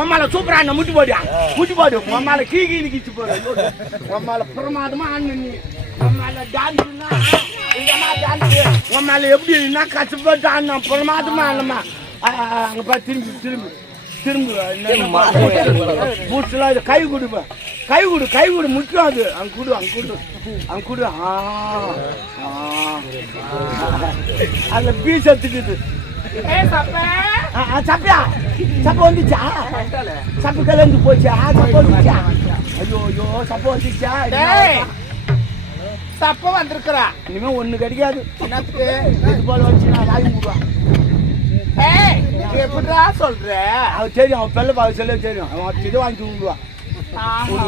உம்மால சூப்பரா என்ன முட்டி போடு உம்மால கீழே கிச்சு போடு உம்மால பிரமாதமா ஆன்னு நீ உம்மால டான்ஸ்னா இதமா டான்ஸ் உம்மால எப்படின்னா கஷ்டப்பட்டு ஆனா பிரமாதமா ஆனமா அங்க பா திரும்பி பூஸ்ட்லாம் இது கை கொடு முக்கியம் அது அங்க கொடு அதுல பீஸ் எடுத்துக்குது சப்பியா சப்ப வந்துச்சா சப்பு கலந்து போச்சா சப்ப வந்துச்சா ஐயோ சப்ப வந்துச்சா சப்ப வந்திருக்கிறா இனிமே ஒண்ணு கிடைக்காது என்னத்துக்கு இது போல வச்சு நான் வாங்கி விடுவான் எப்படிடா சொல்ற அவன் தெரியும் அவன் பெல்ல பாக்க சொல்ல தெரியும் அவன் இது வாங்கி விடுவான்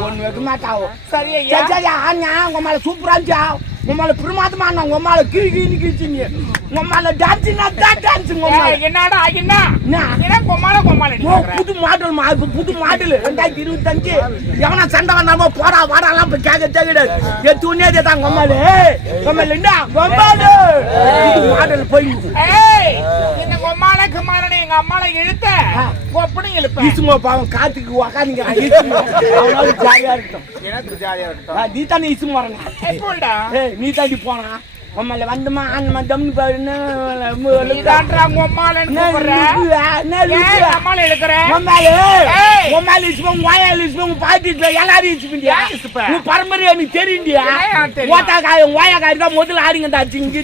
ஒண்ணு வைக்க மாட்டாவும் சரியா சரி ஆனா உங்க மேல சூப்பரா இருந்துச்சா உங்க மேல பிரமாதமா உங்க மேல கீழ்ச்சிங்க உங்க மேல டான்ஸ்னா டான்ஸ் என்னடா என்ன கொமால புது மாடல் 2025 எவனா சண்டை வந்தாமோ போடா வாடாலாம் போய் கேட்க தேவையிடாது எத்து உன்னே தான் கொம்மாலு என்ன கொம்மாலு மாடல் போய் இந்த கொமால கமாலனை எங்க அம்மால இழுத்த ஒப்பனை இழுப்ப ஈசுமோ பாவம் காத்துக்கு உக்காந்துங்க அவனால ஜாலியா இருக்கட்டும் எனக்கு ஜாலியா இருக்கட்டும் நீ தானே ஈசுமோ வரணும் நீ தாண்டி போனா உம்மால வந்துமா அண்ணமா தம்னு பாருன்னு நீ தான்டா கொமாலன்னு கூப்பிடுற அம்மால இழுக்கற உம்மால ஈசுமோ வாயால ஈசுமோ பாட்டி எல்லாரும் ஈசுமியா நீ பரம்பரையா நீ தெரியுண்டியா ஓட்டா காய் வாயா காய் தான் முதல்ல ஆடிங்க ஜிங்கு